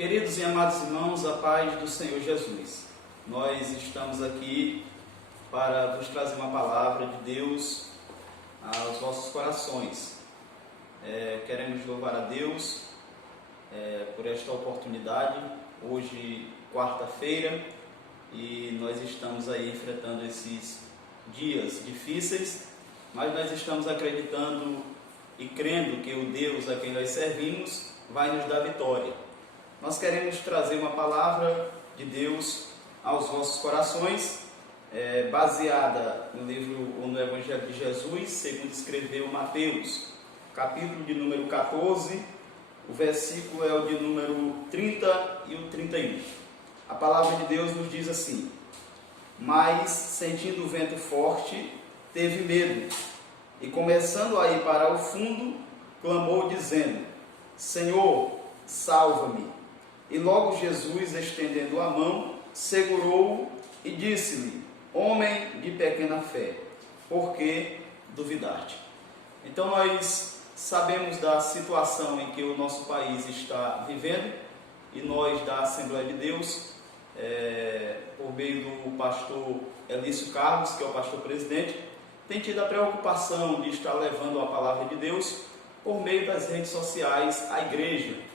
Queridos e amados irmãos, a paz do Senhor Jesus. Nós estamos aqui para vos trazer uma palavra de Deus aos vossos corações. Queremos louvar a Deus por esta oportunidade. Hoje, quarta-feira, e nós estamos aí enfrentando esses dias difíceis, mas nós estamos acreditando e crendo que o Deus a quem nós servimos vai nos dar vitória. Nós queremos trazer uma palavra de Deus aos vossos corações, baseada no livro ou no Evangelho de Jesus, segundo escreveu Mateus, capítulo de número 14, o versículo é o de número 30 e o 31. A palavra de Deus nos diz assim: mas, sentindo o vento forte, teve medo, e começando a ir para o fundo, clamou dizendo: Senhor, salva-me. E logo Jesus, estendendo a mão, segurou-o e disse-lhe: homem de pequena fé, por que duvidaste? Então nós sabemos da situação em que o nosso país está vivendo, e nós da Assembleia de Deus, por meio do pastor Elício Carlos, que é o pastor presidente, tem tido a preocupação de estar levando a palavra de Deus por meio das redes sociais à igreja,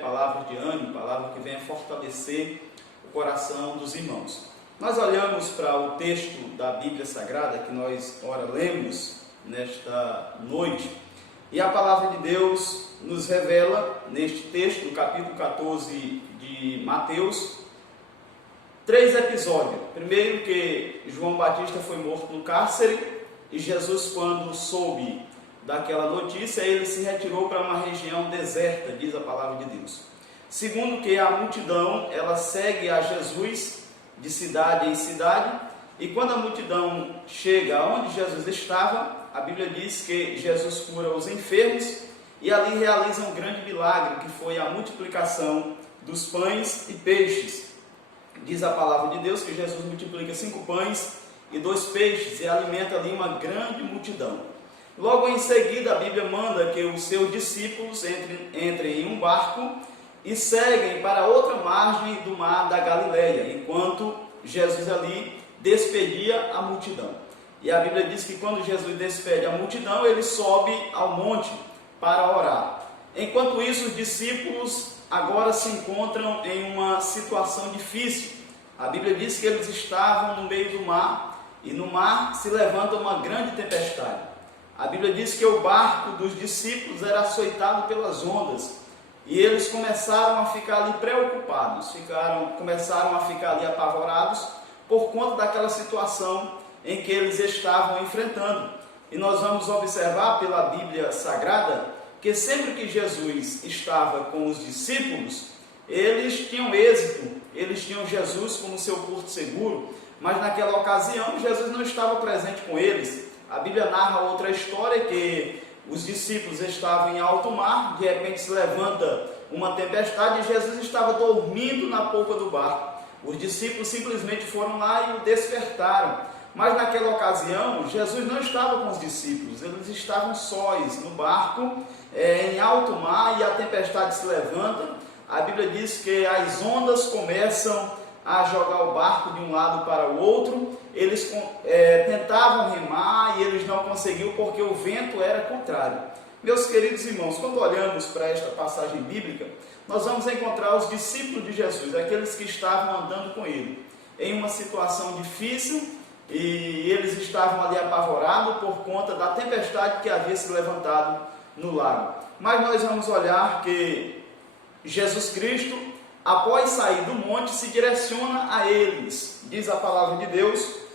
palavra de ânimo, palavra que venha fortalecer o coração dos irmãos. Nós olhamos para o texto da Bíblia Sagrada que nós ora lemos nesta noite, e a palavra de Deus nos revela neste texto, no capítulo 14 de Mateus, 3 episódios. Primeiro, que João Batista foi morto no cárcere, e Jesus, quando soube daquela notícia, ele se retirou para uma região deserta, diz a palavra de Deus. Segundo, que a multidão, ela segue a Jesus de cidade em cidade, e quando a multidão chega onde Jesus estava, a Bíblia diz que Jesus cura os enfermos, e ali realiza um grande milagre, que foi a multiplicação dos pães e peixes. Diz a palavra de Deus que Jesus multiplica 5 pães e 2 peixes, e alimenta ali uma grande multidão. Logo em seguida, a Bíblia manda que os seus discípulos entrem em um barco e seguem para outra margem do mar da Galileia, enquanto Jesus ali despedia a multidão. E a Bíblia diz que quando Jesus despede a multidão, ele sobe ao monte para orar. Enquanto isso, os discípulos agora se encontram em uma situação difícil. A Bíblia diz que eles estavam no meio do mar, e no mar se levanta uma grande tempestade. A Bíblia diz que o barco dos discípulos era açoitado pelas ondas, e eles começaram a ficar ali preocupados, começaram a ficar ali apavorados por conta daquela situação em que eles estavam enfrentando. E nós vamos observar pela Bíblia Sagrada que sempre que Jesus estava com os discípulos, eles tinham êxito, eles tinham Jesus como seu porto seguro, mas naquela ocasião Jesus não estava presente com eles. A Bíblia narra outra história, que os discípulos estavam em alto mar, de repente se levanta uma tempestade e Jesus estava dormindo na polpa do barco. Os discípulos simplesmente foram lá e o despertaram. Mas naquela ocasião, Jesus não estava com os discípulos, eles estavam sós no barco, em alto mar, e a tempestade se levanta. A Bíblia diz que as ondas começam a jogar o barco de um lado para o outro. Eles tentavam remar e eles não conseguiam porque o vento era contrário. Meus queridos irmãos, quando olhamos para esta passagem bíblica, nós vamos encontrar os discípulos de Jesus, aqueles que estavam andando com ele, em uma situação difícil, e eles estavam ali apavorados por conta da tempestade que havia se levantado no lago. Mas nós vamos olhar que Jesus Cristo, após sair do monte, se direciona a eles. Diz a palavra de Deus,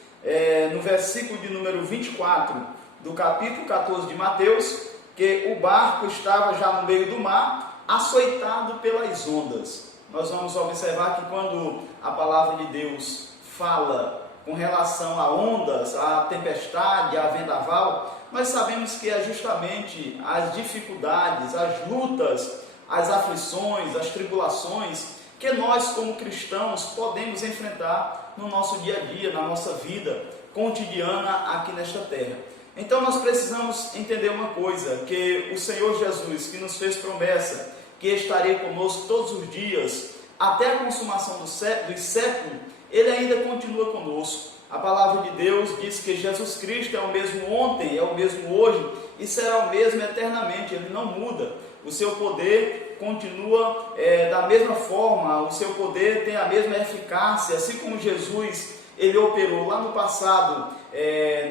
no versículo de número 24 do capítulo 14 de Mateus, que o barco estava já no meio do mar, açoitado pelas ondas. Nós vamos observar que quando a palavra de Deus fala com relação a ondas, a tempestade, a vendaval, nós sabemos que é justamente as dificuldades, as lutas, as aflições, as tribulações que nós, como cristãos, podemos enfrentar no nosso dia a dia, na nossa vida cotidiana aqui nesta terra. Então nós precisamos entender uma coisa, que o Senhor Jesus, que nos fez promessa que estaria conosco todos os dias, até a consumação dos séculos, Ele ainda continua conosco. A palavra de Deus diz que Jesus Cristo é o mesmo ontem, é o mesmo hoje e será o mesmo eternamente. Ele não muda. O seu poder continua da mesma forma, o seu poder tem a mesma eficácia, assim como Jesus, Ele operou lá no passado,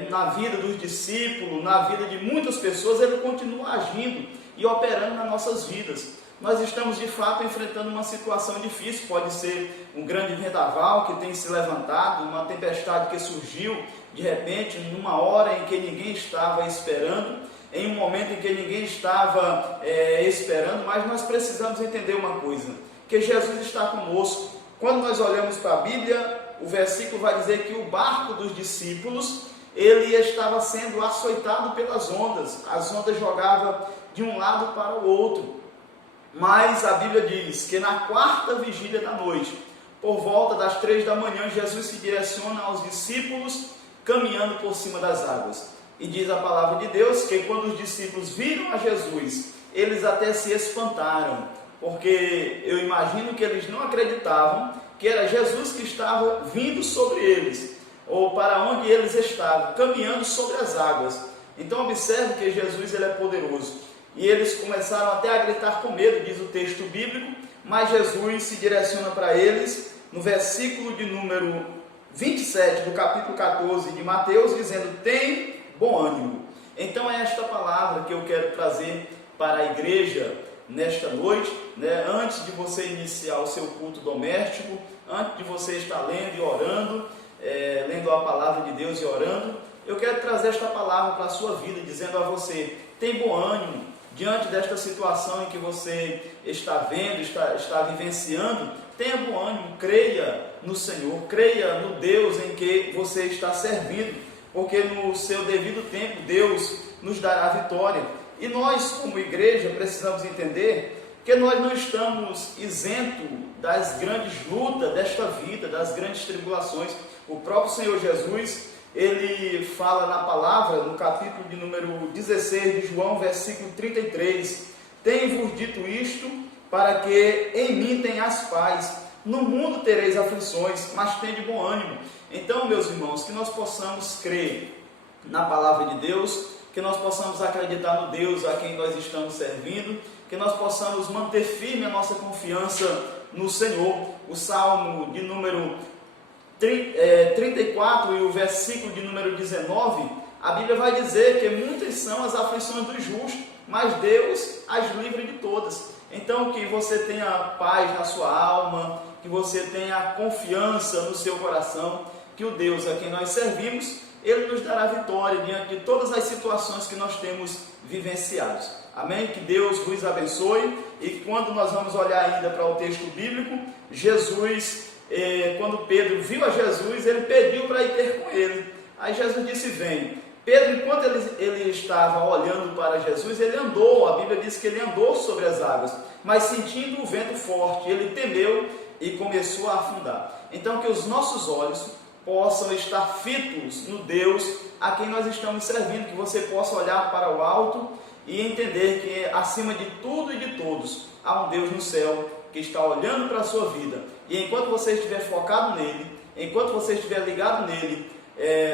na vida dos discípulos, na vida de muitas pessoas, Ele continua agindo e operando nas nossas vidas. Nós estamos de fato enfrentando uma situação difícil, pode ser um grande vendaval que tem se levantado, uma tempestade que surgiu de repente, numa hora em que ninguém estava esperando, em um momento em que ninguém estava esperando, mas nós precisamos entender uma coisa, que Jesus está conosco. Quando nós olhamos para a Bíblia, o versículo vai dizer que o barco dos discípulos, ele estava sendo açoitado pelas ondas, as ondas jogavam de um lado para o outro. Mas a Bíblia diz que na quarta vigília da noite, por volta das 3 da manhã, Jesus se direciona aos discípulos caminhando por cima das águas. E diz a palavra de Deus que quando os discípulos viram a Jesus, eles até se espantaram, porque eu imagino que eles não acreditavam que era Jesus que estava vindo sobre eles, ou para onde eles estavam, caminhando sobre as águas. Então observe que Jesus ele é poderoso. E eles começaram até a gritar com medo, diz o texto bíblico, mas Jesus se direciona para eles no versículo de número 27 do capítulo 14 de Mateus, dizendo: tem bom ânimo. Então é esta palavra que eu quero trazer para a igreja nesta noite, né? Antes de você iniciar o seu culto doméstico, antes de você estar lendo e orando, lendo a palavra de Deus e orando, eu quero trazer esta palavra para a sua vida, dizendo a você: tem bom ânimo. Diante desta situação em que você está vendo, está vivenciando, tenha bom ânimo, creia no Senhor, creia no Deus em que você está servindo, porque no seu devido tempo Deus nos dará a vitória. E nós, como igreja, precisamos entender que nós não estamos isentos das grandes lutas desta vida, das grandes tribulações. O próprio Senhor Jesus, Ele fala na palavra, no capítulo de número 16 de João, versículo 33, tenho-vos dito isto, para que em mim tenhas paz. No mundo tereis aflições, mas tende bom ânimo. Então, meus irmãos, que nós possamos crer na palavra de Deus, que nós possamos acreditar no Deus a quem nós estamos servindo, que nós possamos manter firme a nossa confiança no Senhor. O Salmo de número 34 e o versículo de número 19, a Bíblia vai dizer que muitas são as aflições do justo, mas Deus as livra de todas. Então que você tenha paz na sua alma, que você tenha confiança no seu coração, que o Deus a quem nós servimos, Ele nos dará vitória diante de todas as situações que nós temos vivenciado. Amém? Que Deus vos abençoe. E quando nós vamos olhar ainda para o texto bíblico, Jesus, quando Pedro viu a Jesus, ele pediu para ir ter com ele. Aí Jesus disse: vem. Pedro, enquanto ele estava olhando para Jesus, ele andou, a Bíblia diz que ele andou sobre as águas, mas sentindo o vento forte, ele temeu e começou a afundar. Então que os nossos olhos possam estar fitos no Deus a quem nós estamos servindo, que você possa olhar para o alto e entender que acima de tudo e de todos há um Deus no céu que está olhando para a sua vida. E enquanto você estiver focado nele, enquanto você estiver ligado nele,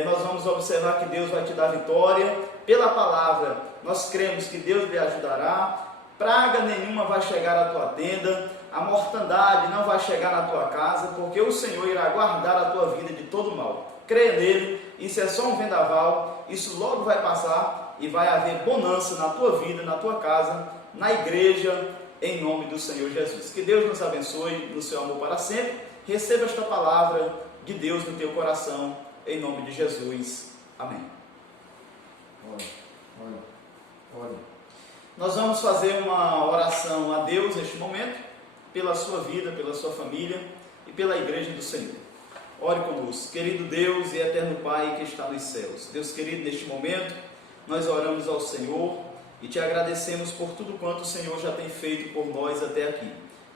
nós vamos observar que Deus vai te dar vitória. Pela palavra, nós cremos que Deus lhe ajudará, praga nenhuma vai chegar à tua tenda, a mortandade não vai chegar na tua casa, porque o Senhor irá guardar a tua vida de todo mal. Creia nele, isso é só um vendaval, isso logo vai passar e vai haver bonança na tua vida, na tua casa, na igreja, em nome do Senhor Jesus. Que Deus nos abençoe no seu amor para sempre. Receba esta palavra de Deus no teu coração, em nome de Jesus. Amém. Olha. Nós vamos fazer uma oração a Deus neste momento, pela sua vida, pela sua família e pela igreja do Senhor. Ore conosco. Querido Deus e eterno Pai que está nos céus. Deus querido, neste momento, nós oramos ao Senhor e te agradecemos por tudo quanto o Senhor já tem feito por nós até aqui.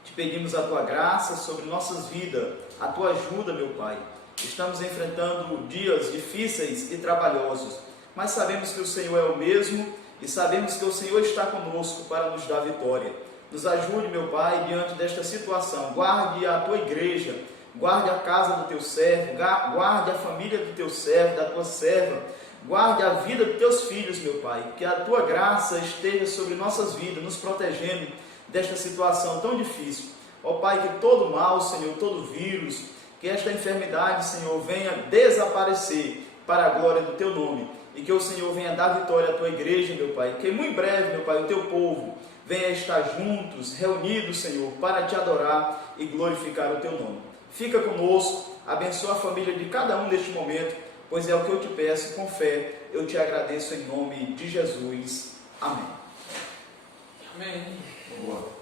Te pedimos a tua graça sobre nossas vidas, a tua ajuda, meu Pai. Estamos enfrentando dias difíceis e trabalhosos, mas sabemos que o Senhor é o mesmo e sabemos que o Senhor está conosco para nos dar vitória. Nos ajude, meu Pai, diante desta situação. Guarde a tua igreja, guarde a casa do teu servo, guarde a família do teu servo, da tua serva, guarde a vida dos teus filhos, meu Pai. Que a tua graça esteja sobre nossas vidas, nos protegendo desta situação tão difícil. Ó Pai, que todo mal, Senhor, todo vírus, que esta enfermidade, Senhor, venha desaparecer para a glória do teu nome. E que o Senhor venha dar vitória à tua igreja, meu Pai. Que muito breve, meu Pai, o teu povo venha estar juntos, reunidos, Senhor, para te adorar e glorificar o teu nome. Fica conosco, abençoa a família de cada um neste momento, pois é o que eu te peço, com fé, eu te agradeço em nome de Jesus. Amém. Amém. Boa.